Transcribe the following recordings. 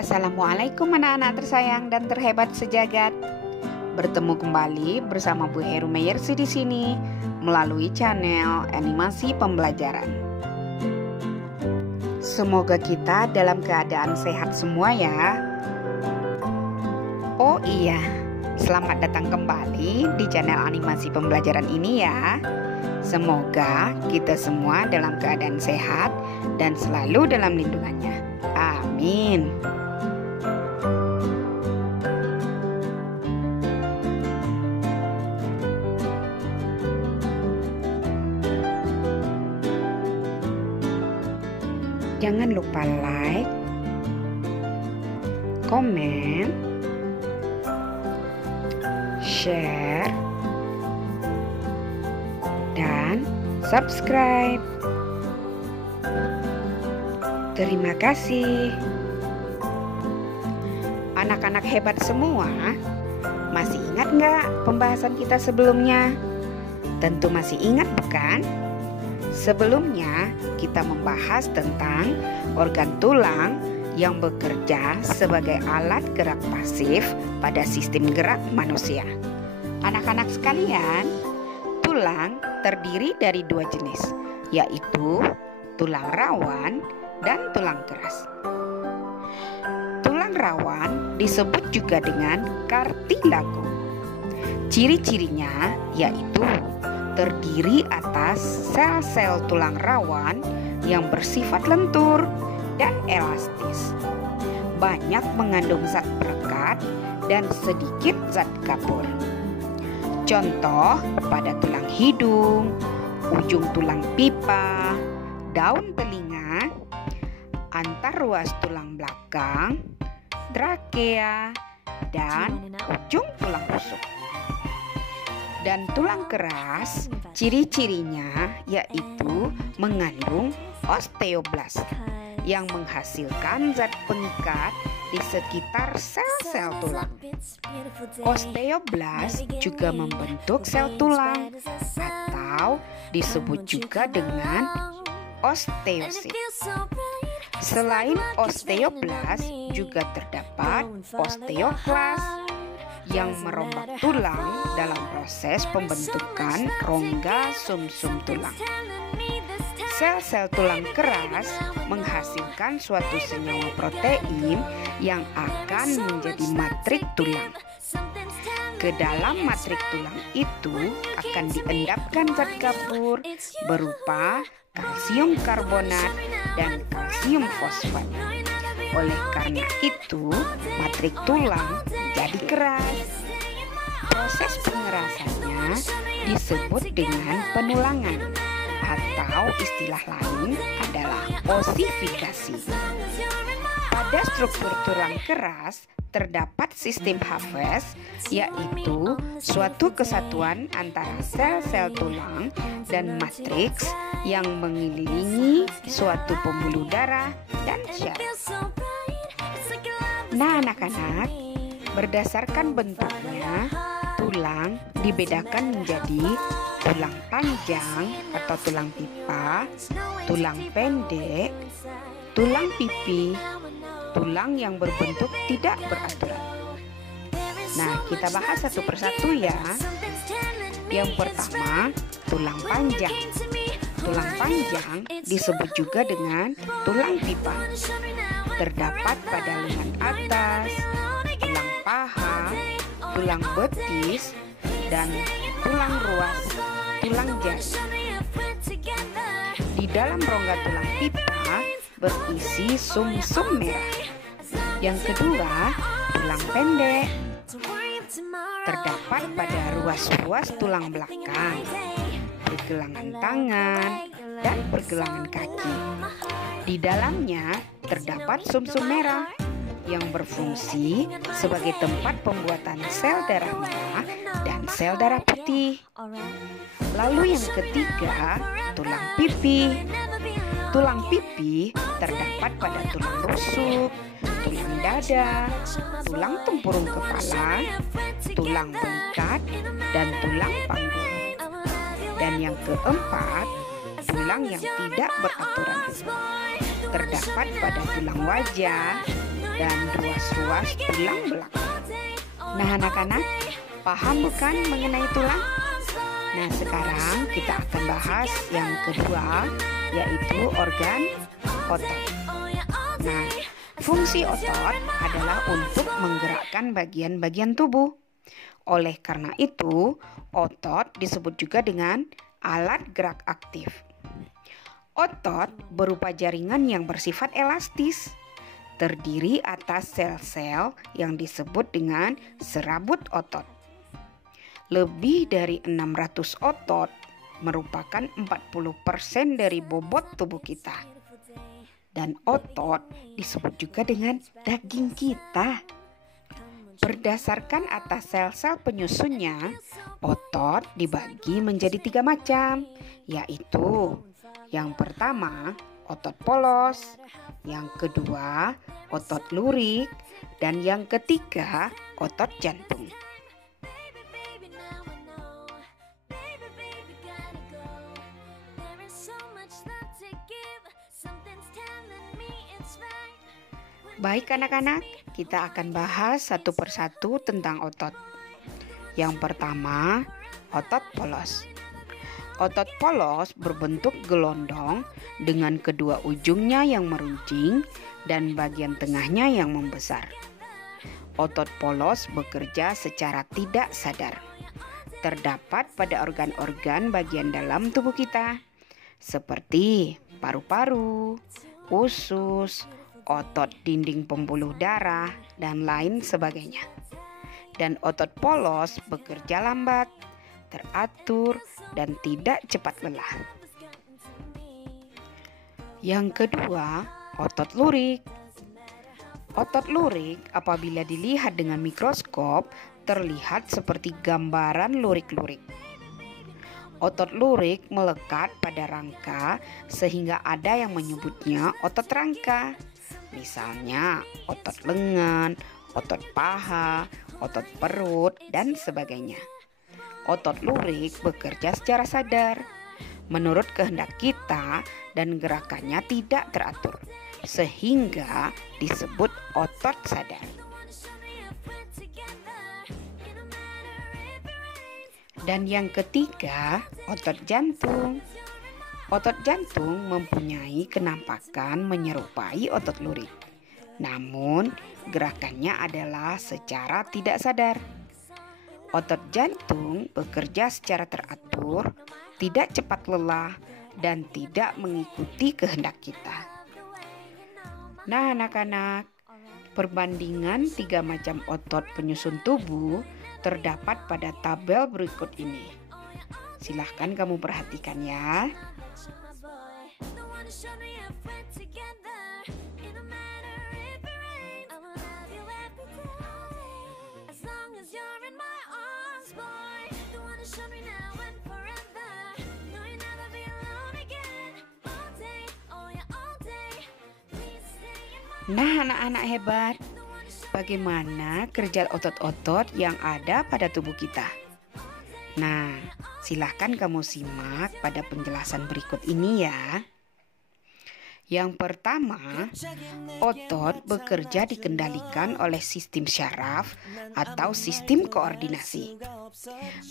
Assalamualaikum anak-anak tersayang dan terhebat sejagat. Bertemu kembali bersama Bu Heru Meyersi di sini melalui channel animasi pembelajaran. Semoga kita dalam keadaan sehat semua ya. Oh iya, selamat datang kembali di channel animasi pembelajaran ini ya. Semoga kita semua dalam keadaan sehat dan selalu dalam lindungannya. Amin. Jangan lupa like, komen, share, dan subscribe. Terima kasih. Anak-anak hebat semua, masih ingat nggak pembahasan kita sebelumnya? Tentu masih ingat bukan? Sebelumnya kita membahas tentang organ tulang yang bekerja sebagai alat gerak pasif pada sistem gerak manusia. Anak-anak sekalian, tulang terdiri dari dua jenis, yaitu tulang rawan dan tulang keras. Tulang rawan disebut juga dengan kartilago. Ciri-cirinya yaitu terdiri atas sel-sel tulang rawan yang bersifat lentur dan elastis. Banyak mengandung zat perekat dan sedikit zat kapur. Contoh pada tulang hidung, ujung tulang pipa, daun telinga, antar ruas tulang belakang, trakea, dan ujung tulang rusuk. Dan tulang keras, ciri-cirinya yaitu mengandung osteoblast yang menghasilkan zat pengikat di sekitar sel-sel tulang. Osteoblast juga membentuk sel tulang atau disebut juga dengan osteosit. Selain osteoblast juga terdapat osteoklas yang merombak tulang dalam proses pembentukan rongga sumsum tulang. Sel-sel tulang keras menghasilkan suatu senyawa protein yang akan menjadi matrik tulang. Ke dalam matrik tulang itu akan diendapkan zat kapur berupa kalsium karbonat dan kalsium fosfat. Oleh karena itu, matrik tulang jadi keras. Proses pengerasannya disebut dengan penulangan atau istilah lain adalah osifikasi. Pada struktur tulang keras terdapat sistem Haves, yaitu suatu kesatuan antara sel-sel tulang dan matriks yang mengelilingi suatu pembuluh darah dan syaraf. Nah anak-anak, berdasarkan bentuknya, tulang dibedakan menjadi tulang panjang atau tulang pipa, tulang pendek, tulang pipi, tulang yang berbentuk tidak beraturan. Nah, kita bahas satu persatu ya. Yang pertama, tulang panjang. Tulang panjang disebut juga dengan tulang pipa. Terdapat pada lengan atas, tulang paha, tulang betis, dan tulang ruas, tulang jari. Di dalam rongga tulang pipa berisi sumsum merah. Yang kedua, tulang pendek. Terdapat pada ruas-ruas tulang belakang, pergelangan tangan, dan pergelangan kaki. Di dalamnya terdapat sumsum merah yang berfungsi sebagai tempat pembuatan sel darah merah dan sel darah putih. Lalu yang ketiga, tulang pipi. Tulang pipi terdapat pada tulang rusuk, tulang dada, tulang tempurung kepala, tulang belikat, dan tulang panggul. Dan yang keempat, tulang yang tidak beraturan. terdapat pada tulang wajah dan ruas-ruas tulang belakang. Nah anak-anak, paham bukan mengenai tulang? Nah sekarang kita akan bahas yang kedua, yaitu organ otot. Nah, fungsi otot adalah untuk menggerakkan bagian-bagian tubuh. Oleh karena itu, otot disebut juga dengan alat gerak aktif. Otot berupa jaringan yang bersifat elastis, terdiri atas sel-sel yang disebut dengan serabut otot. Lebih dari 600 otot merupakan 40% dari bobot tubuh kita. Dan otot disebut juga dengan daging kita. Berdasarkan atas sel-sel penyusunnya, otot dibagi menjadi 3 macam, yaitu yang pertama, otot polos, yang kedua, otot lurik, dan yang ketiga, otot jantung. Baik anak-anak, kita akan bahas satu persatu tentang otot. Yang pertama, otot polos. Otot polos berbentuk gelondong dengan kedua ujungnya yang meruncing dan bagian tengahnya yang membesar. Otot polos bekerja secara tidak sadar. Terdapat pada organ-organ bagian dalam tubuh kita, seperti paru-paru, usus, otot dinding pembuluh darah, dan lain sebagainya. Dan otot polos bekerja lambat, teratur, dan tidak cepat lelah. Yang kedua, otot lurik. Otot lurik apabila dilihat dengan mikroskop terlihat seperti gambaran lurik-lurik. Otot lurik melekat pada rangka sehingga ada yang menyebutnya otot rangka. Misalnya otot lengan, otot paha, otot perut, dan sebagainya. Otot lurik bekerja secara sadar, menurut kehendak kita dan gerakannya tidak teratur, sehingga disebut otot sadar. Dan yang ketiga, otot jantung. Otot jantung mempunyai kenampakan menyerupai otot lurik. Namun, gerakannya adalah secara tidak sadar. Otot jantung bekerja secara teratur, tidak cepat lelah, dan tidak mengikuti kehendak kita. Nah, anak-anak, perbandingan 3 macam otot penyusun tubuh terdapat pada tabel berikut ini. Silahkan kamu perhatikan ya. Nah anak-anak hebat, bagaimana kerja otot-otot yang ada pada tubuh kita? Nah, silahkan kamu simak pada penjelasan berikut ini ya. Yang pertama, otot bekerja dikendalikan oleh sistem syaraf atau sistem koordinasi.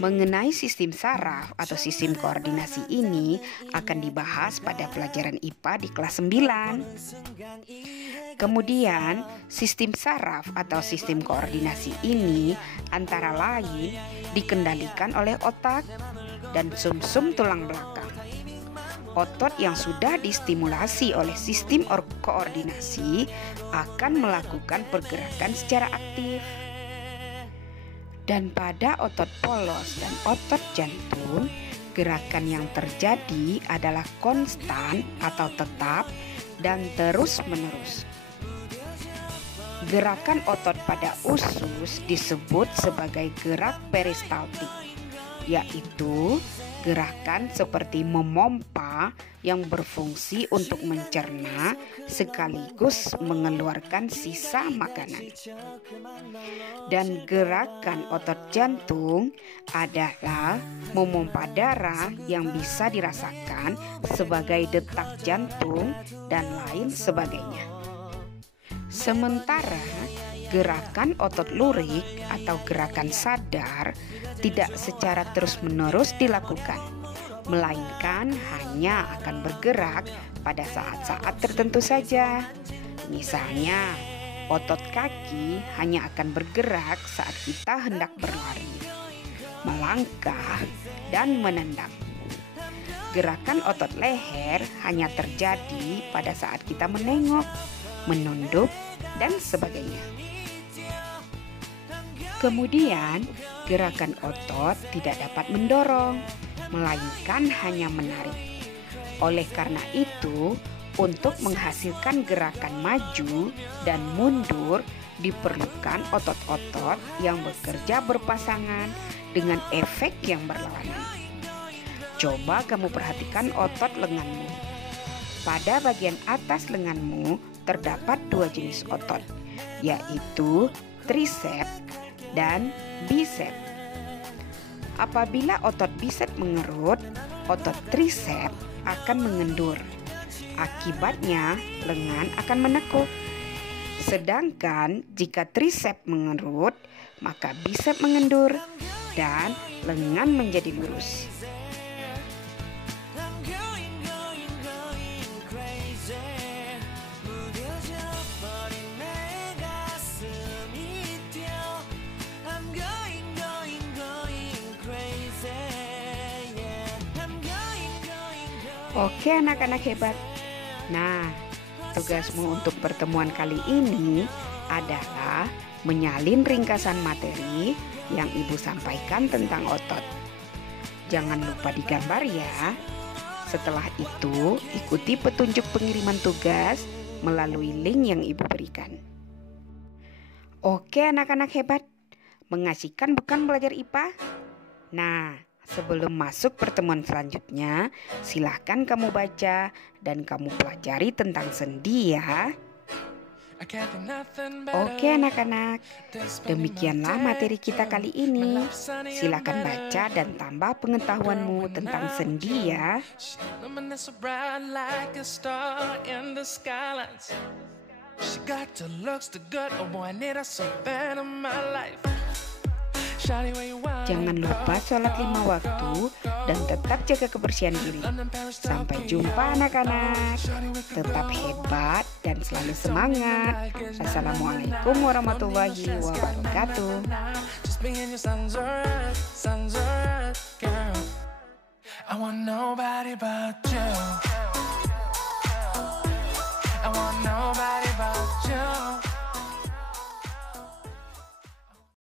Mengenai sistem saraf atau sistem koordinasi ini akan dibahas pada pelajaran IPA di kelas 9. Kemudian, sistem saraf atau sistem koordinasi ini antara lain dikendalikan oleh otak dan sumsum tulang belakang. Otot yang sudah distimulasi oleh sistem koordinasi akan melakukan pergerakan secara aktif. Dan pada otot polos dan otot jantung, gerakan yang terjadi adalah konstan atau tetap dan terus-menerus. Gerakan otot pada usus disebut sebagai gerak peristaltik. yaitu gerakan seperti memompa yang berfungsi untuk mencerna sekaligus mengeluarkan sisa makanan. Dan gerakan otot jantung adalah memompa darah yang bisa dirasakan sebagai detak jantung dan lain sebagainya. Sementara gerakan otot lurik atau gerakan sadar tidak secara terus-menerus dilakukan, melainkan hanya akan bergerak pada saat-saat tertentu saja. Misalnya, otot kaki hanya akan bergerak saat kita hendak berlari, melangkah, dan menendang. Gerakan otot leher hanya terjadi pada saat kita menengok, menunduk, dan sebagainya. Kemudian, gerakan otot tidak dapat mendorong, melainkan hanya menarik. Oleh karena itu, untuk menghasilkan gerakan maju dan mundur diperlukan otot-otot yang bekerja berpasangan dengan efek yang berlawanan. Coba kamu perhatikan otot lenganmu. Pada bagian atas lenganmu terdapat dua jenis otot, yaitu trisep dan bisep. Apabila otot bisep mengerut, otot trisep akan mengendur. Akibatnya, lengan akan menekuk. Sedangkan jika trisep mengerut, maka bisep mengendur dan lengan menjadi lurus. Oke anak-anak hebat. Nah, tugasmu untuk pertemuan kali ini adalah menyalin ringkasan materi yang Ibu sampaikan tentang otot. Jangan lupa digambar ya. Setelah itu, ikuti petunjuk pengiriman tugas melalui link yang Ibu berikan. Oke anak-anak hebat, mengasihkan bukan belajar IPA? Nah, sebelum masuk pertemuan selanjutnya, silahkan kamu baca dan kamu pelajari tentang sendi ya. Oke anak-anak, demikianlah materi kita kali ini. Silahkan baca dan tambah pengetahuanmu tentang sendi ya. Jangan lupa sholat 5 waktu dan tetap jaga kebersihan diri. Sampai jumpa anak-anak. Tetap hebat dan selalu semangat. Assalamualaikum warahmatullahi wabarakatuh. I want nobody but you.